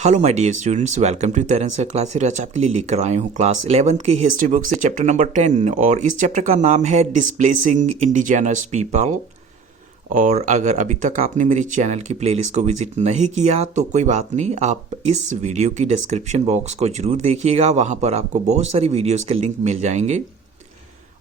Hello my dear students, welcome to Taran sir classes. आज आपके लिए लेकर आए हूँ क्लास 11th की हिस्ट्री बुक से चैप्टर नंबर 10 और इस चैप्टर का नाम है डिस्प्लेसिंग इंडिजिनस पीपल। और अगर अभी तक आपने मेरे चैनल की प्लेलिस्ट को विजिट नहीं किया तो कोई बात नहीं, आप इस वीडियो की डिस्क्रिप्शन बॉक्स को जरूर देखिएगा, वहाँ पर आपको बहुत सारी वीडियोज़ के लिंक मिल जाएंगे।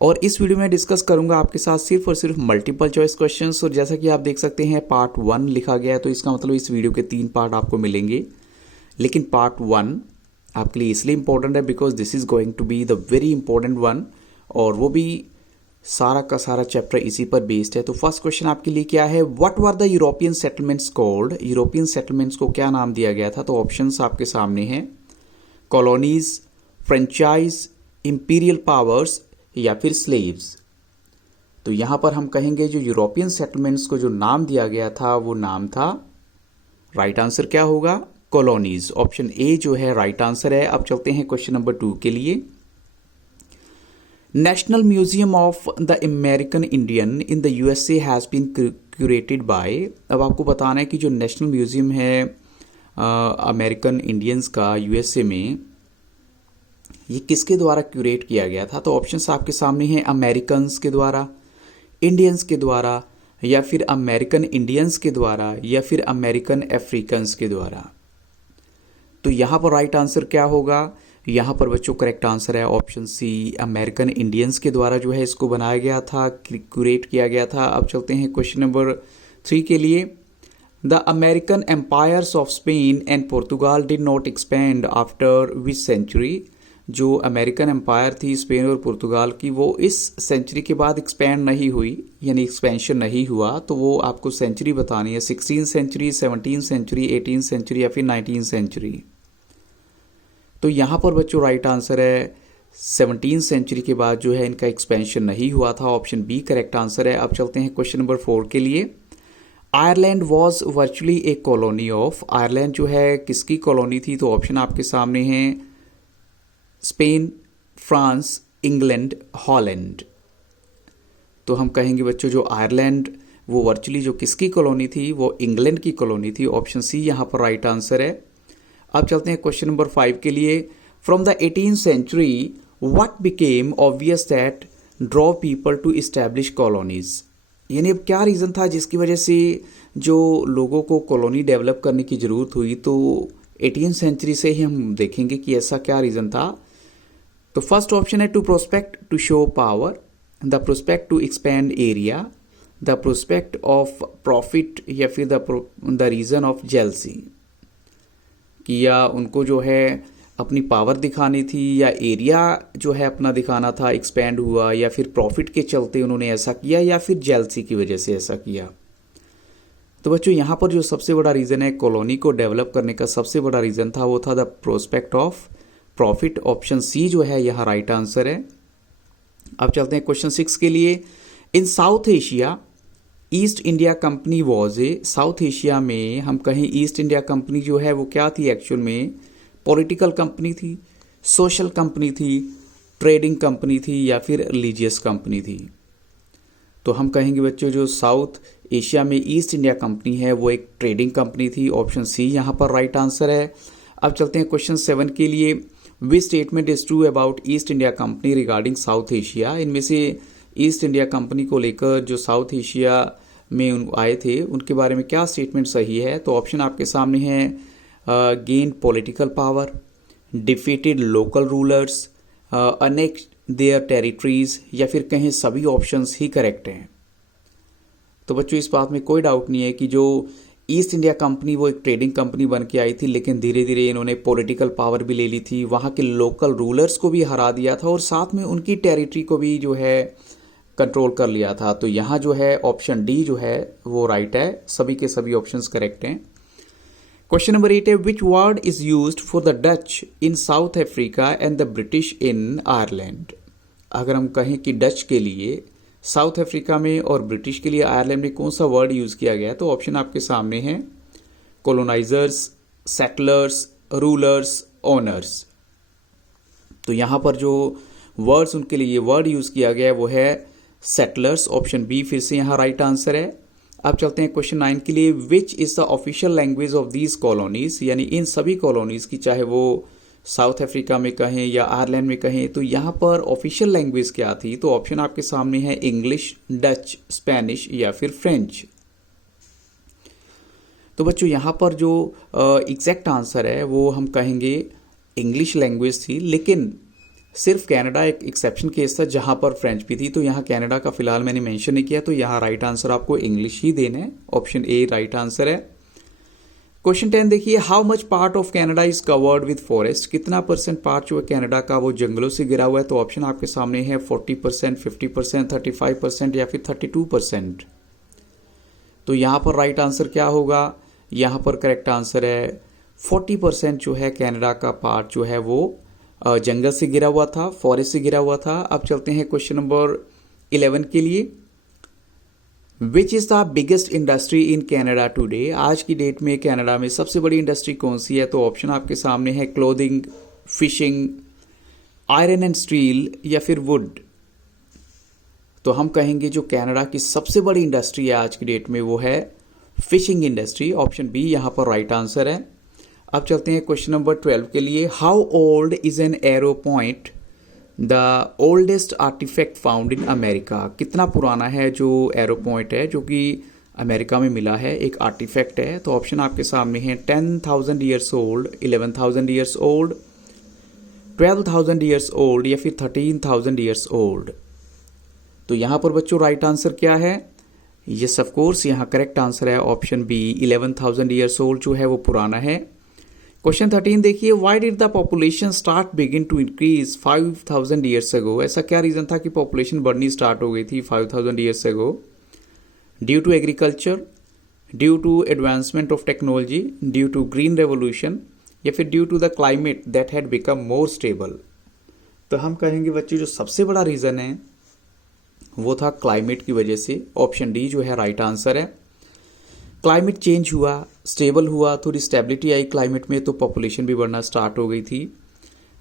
और इस वीडियो में डिस्कस करूंगा आपके साथ सिर्फ और सिर्फ मल्टीपल चॉइस क्वेश्चंस। और जैसा कि आप देख सकते हैं पार्ट 1 लिखा गया है, तो इसका मतलब इस वीडियो के 3 पार्ट आपको मिलेंगे। लेकिन पार्ट 1 आपके लिए इसलिए इंपॉर्टेंट है because this is going to be the very important one, और वो भी सारा का सारा चैप्टर इसी पर बेस्ड है। तो फर्स्ट क्वेश्चन आपके लिए क्या है, what were the European settlements called? European settlements को क्या नाम दिया गया था? तो ऑप्शंस आपके सामने हैं, कॉलोनीज, फ्रेंचाइज, इंपीरियल पावर्स या फिर स्लेव्स। तो यहां पर हम कहेंगे जो यूरोपियन सेटलमेंट्स को जो नाम दिया गया था वो नाम था, राइट आंसर क्या होगा? कॉलोनीज। ऑप्शन ए जो है राइट आंसर है। अब चलते हैं क्वेश्चन नंबर 2 के लिए। National museum of the American Indian in the USA has been curated by. अब आपको बताना है कि जो नेशनल म्यूजियम है अमेरिकन इंडियंस का यूएसए में, ये किसके द्वारा क्यूरेट किया गया था? तो ऑप्शंस आपके सामने हैं, अमेरिकन्स के द्वारा, इंडियंस के द्वारा, या फिर अमेरिकन इंडियंस के द्वारा, या फिर अमेरिकन अफ्रीकन्स के द्वारा। तो यहाँ पर राइट आंसर क्या होगा? यहाँ पर बच्चों करेक्ट आंसर है ऑप्शन सी, अमेरिकन इंडियंस के द्वारा जो है इसको बनाया गया था, क्यूरेट किया गया था। अब चलते हैं क्वेश्चन नंबर 3 के लिए। The American empires of Spain and Portugal did not expand after which century? जो अमेरिकन एम्पायर थी स्पेन और पुर्तगाल की, वो इस सेंचुरी के बाद एक्सपेंड नहीं हुई, यानी एक्सपेंशन नहीं हुआ। तो वो आपको सेंचुरी बतानी है, 16th century, 17th century, 18th century या फिर 19th सेंचुरी। तो यहाँ पर बच्चों राइट आंसर है 17th सेंचुरी के बाद जो है इनका एक्सपेंशन नहीं हुआ था। ऑप्शन बी करेक्ट आंसर है। अब चलते हैं क्वेश्चन नंबर 4 के लिए। Ireland was virtually A colony of. Ireland जो है किसकी कॉलोनी थी? तो ऑप्शन आपके सामने हैं, स्पेन, फ्रांस, इंग्लैंड, हॉलैंड। तो हम कहेंगे बच्चों जो आयरलैंड वो वर्चुअली जो किसकी कॉलोनी थी, वो इंग्लैंड की कॉलोनी थी। ऑप्शन सी यहाँ पर राइट आंसर है। अब चलते हैं क्वेश्चन नंबर 5 के लिए। From the 18th century what became obvious that draw people to establish colonies? यानी अब क्या रीज़न था जिसकी वजह से जो लोगों को कॉलोनी डेवलप करने की ज़रूरत हुई? तो 18th सेंचुरी से ही हम देखेंगे कि ऐसा क्या रीज़न था। तो फर्स्ट ऑप्शन है, to prospect to show power, the prospect to expand area, the prospect of profit, या फिर द रीज़न ऑफ जेलसी। कि या उनको जो है अपनी पावर दिखानी थी, या एरिया जो है अपना दिखाना था, एक्सपैंड हुआ, या फिर प्रॉफिट के चलते उन्होंने ऐसा किया, या फिर जेलसी की वजह से ऐसा किया। तो बच्चों यहाँ पर जो सबसे बड़ा रीज़न है कॉलोनी को डेवलप करने का, सबसे बड़ा रीज़न था वो था the prospect of profit. Option C जो है यहाँ राइट आंसर है। अब चलते हैं क्वेश्चन 6 के लिए। In south Asia East India company was a. South Asia में हम कहें ईस्ट इंडिया कंपनी जो है वो क्या थी? एक्चुअल में पॉलिटिकल कंपनी थी, सोशल कंपनी थी, ट्रेडिंग कंपनी थी, या फिर रिलीजियस कंपनी थी? तो हम कहेंगे बच्चों जो साउथ एशिया में ईस्ट इंडिया कंपनी है वो एक ट्रेडिंग कंपनी थी। ऑप्शन सी यहाँ पर राइट आंसर है। अब चलते हैं क्वेश्चन 7 के लिए। Which statement is true about east India company regarding south Asia? इनमें से ईस्ट इंडिया कंपनी को लेकर जो साउथ एशिया में आए थे उनके बारे में क्या स्टेटमेंट सही है? तो ऑप्शन आपके सामने हैं, gain political power, defeated local rulers, enact their territories, या फिर कहें सभी ऑप्शंस ही करेक्ट हैं। तो बच्चों इस बात में कोई डाउट नहीं है कि जो ईस्ट इंडिया कंपनी वो एक ट्रेडिंग कंपनी बन के आई थी, लेकिन धीरे धीरे इन्होंने पॉलिटिकल पावर भी ले ली थी, वहाँ के लोकल रूलर्स को भी हरा दिया था, और साथ में उनकी टेरिटरी को भी जो है कंट्रोल कर लिया था। तो यहाँ जो है ऑप्शन डी जो है वो राइट है, सभी के सभी ऑप्शंस करेक्ट हैं। क्वेश्चन नंबर 8 है, which word is used for the Dutch in south Africa and the British in Ireland? अगर हम कहें कि डच के लिए साउथ अफ्रीका में और ब्रिटिश के लिए आयरलैंड में कौन सा वर्ड यूज किया गया है? तो ऑप्शन आपके सामने हैं, कॉलोनाइजर्स, सेटलर्स, रूलर्स, ओनर्स। तो यहाँ पर जो वर्ड्स उनके लिए वर्ड यूज किया गया है वो है सेटलर्स। ऑप्शन बी फिर से यहाँ राइट आंसर है। अब चलते हैं क्वेश्चन 9 के लिए। Which is the official language of these colonies, यानी इन सभी कॉलोनीज की, चाहे वो साउथ अफ्रीका में कहें या आयरलैंड में कहें, तो यहाँ पर ऑफिशियल लैंग्वेज क्या थी? तो ऑप्शन आपके सामने है इंग्लिश, डच, स्पेनिश या फिर फ्रेंच। तो बच्चों यहाँ पर जो एग्जैक्ट आंसर है वो हम कहेंगे इंग्लिश लैंग्वेज थी, लेकिन सिर्फ कनाडा एक एक्सेप्शन केस था जहाँ पर फ्रेंच भी थी। तो यहाँ कनाडा का फिलहाल मैंने मेंशन नहीं किया, तो यहाँ राइट आंसर आपको इंग्लिश ही देना है। ऑप्शन ए राइट आंसर है। क्वेश्चन 10 देखिए, how much part of Canada is covered with forest, कितना परसेंट पार्ट जो है कनाडा का वो जंगलों से घिरा हुआ है? तो ऑप्शन आपके सामने है 40%, 50%, 35% या फिर 32%। तो यहाँ पर राइट आंसर क्या होगा? यहाँ पर करेक्ट आंसर है 40% जो है कनाडा का पार्ट जो है वो जंगल से घिरा हुआ था, फॉरेस्ट से घिरा हुआ था। अब चलते हैं क्वेश्चन नंबर 11 के लिए। Which is the biggest industry in Canada today, आज की डेट में कनाडा में सबसे बड़ी इंडस्ट्री कौन सी है? तो ऑप्शन आपके सामने है clothing, fishing, iron and steel या फिर वुड। तो हम कहेंगे जो कनाडा की सबसे बड़ी इंडस्ट्री है आज की डेट में वो है फिशिंग इंडस्ट्री। ऑप्शन बी यहाँ पर राइट आंसर है। अब चलते हैं क्वेश्चन नंबर 12 के लिए। How old is an arrow point, the oldest artifact found in America, कितना पुराना है जो एरो पॉइंट है जो कि अमेरिका में मिला है, एक आर्टिफैक्ट है? तो ऑप्शन आपके सामने है 10,000 years old, 11,000 years old, 12,000 years old या फिर 13,000 ईयर्स ओल्ड। तो यहाँ पर बच्चों राइट आंसर क्या है? यस ऑफ कोर्स यहाँ करेक्ट आंसर है ऑप्शन बी, 11,000 ईयर्स ओल्ड जो है वो पुराना है। क्वेश्चन 13 देखिए, why did the population start begin to increase 5,000 years ago, ऐसा क्या रीजन था कि पॉपुलेशन बढ़नी स्टार्ट हो गई थी 5,000 years ago? Due to agriculture, due to advancement of technology, due to green revolution या फिर due to the climate that had become more stable. तो हम कहेंगे बच्चे जो सबसे बड़ा रीजन है वो था क्लाइमेट की वजह से। ऑप्शन डी जो है राइट आंसर है। क्लाइमेट चेंज हुआ, स्टेबल हुआ, थोड़ी स्टेबिलिटी आई क्लाइमेट में, तो पॉपुलेशन भी बढ़ना स्टार्ट हो गई थी।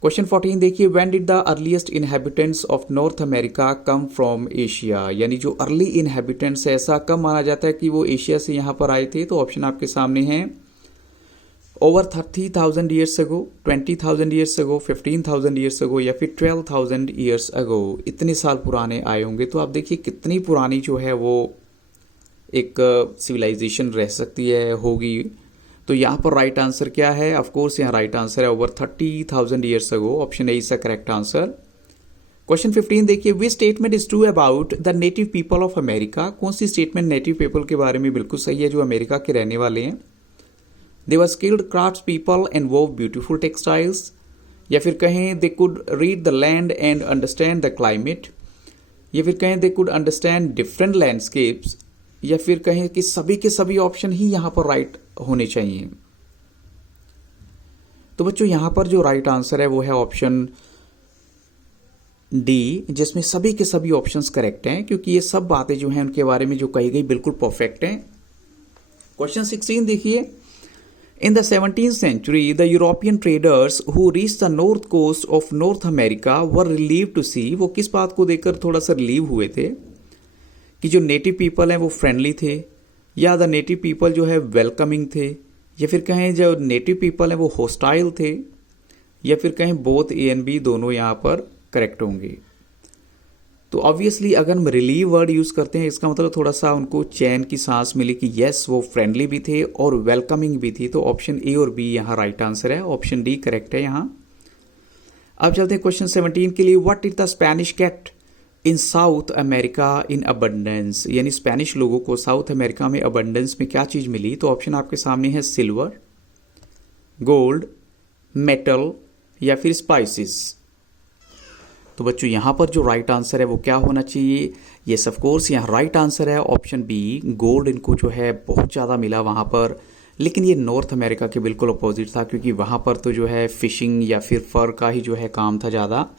क्वेश्चन 14 देखिए, when did the earliest inhabitants of north America come from Asia, यानी जो अर्ली इनहेबिटेंट्स है ऐसा कब माना जाता है कि वो एशिया से यहाँ पर आए थे? तो ऑप्शन आपके सामने है over 30,000 years ago, 20,000 years ago, 15,000 years ago या फिर 12,000 ईयर्स अगो। इतने साल पुराने आए होंगे। तो आप देखिए कितनी पुरानी जो है वो एक सिविलाइजेशन रह सकती है, होगी। तो यहाँ पर राइट आंसर क्या है? ऑफ कोर्स यहाँ राइट आंसर है over 30,000 years ago. Option A is the correct answer. Question 15 देखिए, which statement is true about the native people of America, कौन सी स्टेटमेंट नेटिव पीपल के बारे में बिल्कुल सही है जो अमेरिका के रहने वाले हैं? They were skilled crafts people and wove beautiful textiles, या फिर कहें they could read the land and understand the climate, या फिर कहें they could understand different landscapes, या फिर कहें कि सभी के सभी ऑप्शन ही यहां पर राइट होने चाहिए। तो बच्चों यहां पर जो राइट आंसर है वो है ऑप्शन डी, जिसमें सभी के सभी ऑप्शंस करेक्ट हैं, क्योंकि ये सब बातें जो हैं उनके बारे में जो कही गई बिल्कुल परफेक्ट हैं। क्वेश्चन 16 देखिए, in the 17th century, the European traders who reached the north coast of North America were relieved to see, वो किस बात को देखकर थोड़ा सा रिलीव हुए थे कि जो नेटिव पीपल हैं वो फ्रेंडली थे, या द नेटिव पीपल जो है वेलकमिंग थे, या फिर कहें जो नेटिव पीपल हैं वो होस्टाइल थे, या फिर कहें बोथ ए एंड बी दोनों यहाँ पर करेक्ट होंगे। तो ऑब्वियसली अगर हम रिलीव वर्ड यूज़ करते हैं इसका मतलब थोड़ा सा उनको चैन की सांस मिली कि येस वो फ्रेंडली भी थे और वेलकमिंग भी थी। तो ऑप्शन ए और बी यहाँ राइट आंसर है, ऑप्शन डी करेक्ट है यहाँ। अब चलते हैं क्वेश्चन 17 के लिए, what is the Spanish get in south America in abundance, यानी स्पेनिश लोगों को साउथ अमेरिका में अबंडेंस में क्या चीज़ मिली? तो ऑप्शन आपके सामने है सिल्वर, गोल्ड, मेटल या फिर स्पाइसेस। तो बच्चों यहाँ पर जो राइट आंसर है वो क्या होना चाहिए? येस ऑफ कोर्स यहाँ राइट आंसर है ऑप्शन बी, गोल्ड इनको जो है बहुत ज़्यादा मिला वहाँ पर। लेकिन ये नॉर्थ अमेरिका के बिल्कुल अपोजिट था, क्योंकि वहाँ पर तो जो है फिशिंग या फिर फर का ही जो है काम था ज़्यादा।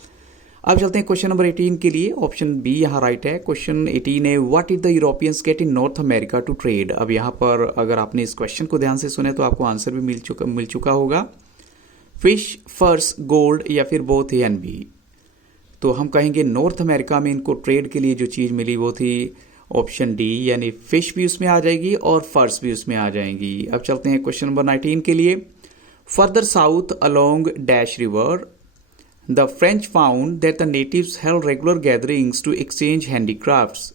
अब चलते हैं क्वेश्चन नंबर 18 के लिए, ऑप्शन बी यहाँ राइट है। क्वेश्चन 18 है, what is the Europeans get in North America to trade. अब यहाँ पर अगर आपने इस क्वेश्चन को ध्यान से सुना तो आपको आंसर भी मिल चुका होगा, फिश, फर्स, गोल्ड या फिर बोथ ए एंड बी। तो हम कहेंगे नॉर्थ अमेरिका में इनको ट्रेड के लिए जो चीज़ मिली वो थी ऑप्शन डी यानी फिश भी उसमें आ जाएगी और फर्स भी उसमें आ जाएंगी। अब चलते हैं क्वेश्चन नंबर 19 के लिए। Further south along dash river the French found that the natives held regular gatherings to exchange handicrafts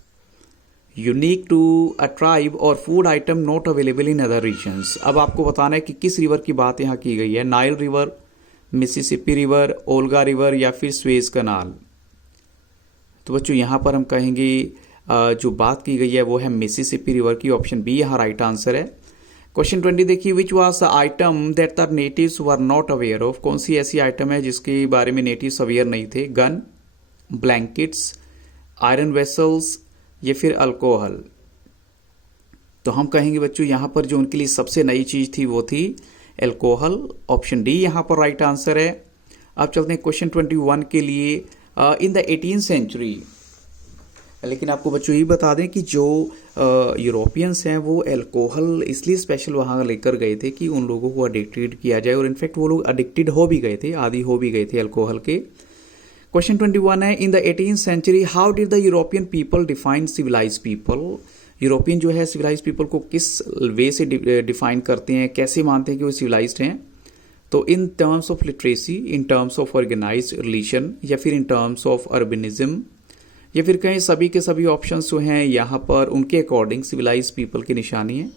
unique to a tribe or food item not available in other regions. अब आपको बताना है कि किस river की बात यहाँ की गई है, Nile river, Mississippi river, Olga river या फिर स्वेज कनाल। तो बच्चों यहाँ पर हम कहेंगे जो बात की गई है वो है मिसिसिपी रिवर की, ऑप्शन बी यहाँ राइट आंसर है। क्वेश्चन 20 देखिए, which was the item that the natives were not aware of. कौन सी ऐसी आइटम है जिसके बारे में नेटिव्स अवेयर नहीं थे? गन, ब्लैंकेट्स, आयरन वेसल्स या फिर अल्कोहल। तो हम कहेंगे बच्चों यहाँ पर जो उनके लिए सबसे नई चीज थी वो थी अल्कोहल, ऑप्शन डी यहाँ पर राइट आंसर है। अब चलते हैं क्वेश्चन 21 के लिए। इन द 18th सेंचुरी, लेकिन आपको बच्चों ये बता दें कि जो यूरोपियंस हैं वो अल्कोहल इसलिए स्पेशल वहाँ लेकर गए थे कि उन लोगों को एडिक्टेड किया जाए, और इनफैक्ट वो लोग एडिक्टेड हो भी गए थे, आदी हो भी गए थे अल्कोहल के। क्वेश्चन 21 है, in the 18th century how did the European people define civilize people. European जो है सिविलाइज पीपल को किस वे से डिफाइन करते हैं, कैसे मानते हैं कि वो सिविलाइज्ड हैं? तो in terms of literacy, in terms of organized religion, या फिर इन टर्म्स ऑफ अर्बनिज्म, या फिर कहीं सभी के सभी ऑप्शंस जो हैं यहाँ पर उनके अकॉर्डिंग सिविलाइज पीपल की निशानी है।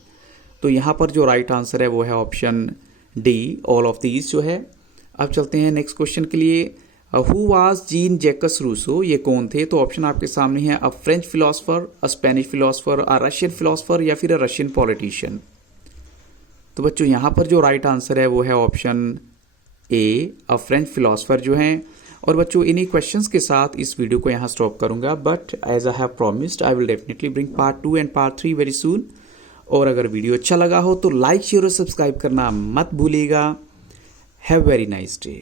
तो यहाँ पर जो राइट आंसर है वो है option D, all of these जो है। अब चलते हैं नेक्स्ट क्वेश्चन के लिए। Who was Jean Jacques Rousseau, ये कौन थे? तो ऑप्शन आपके सामने है, a French philosopher, a Spanish philosopher, a Russian philosopher या फिर अ रशियन पॉलिटिशियन। तो बच्चों यहाँ पर जो राइट आंसर है वो है option A, a French philosopher जो हैं। और बच्चों इन्हीं क्वेश्चंस के साथ इस वीडियो को यहाँ स्टॉप करूंगा, but as I have promised I will definitely bring part 2 and part 3 very soon. और अगर वीडियो अच्छा लगा हो तो लाइक, शेयर और सब्सक्राइब करना मत भूलिएगा। Have very nice day.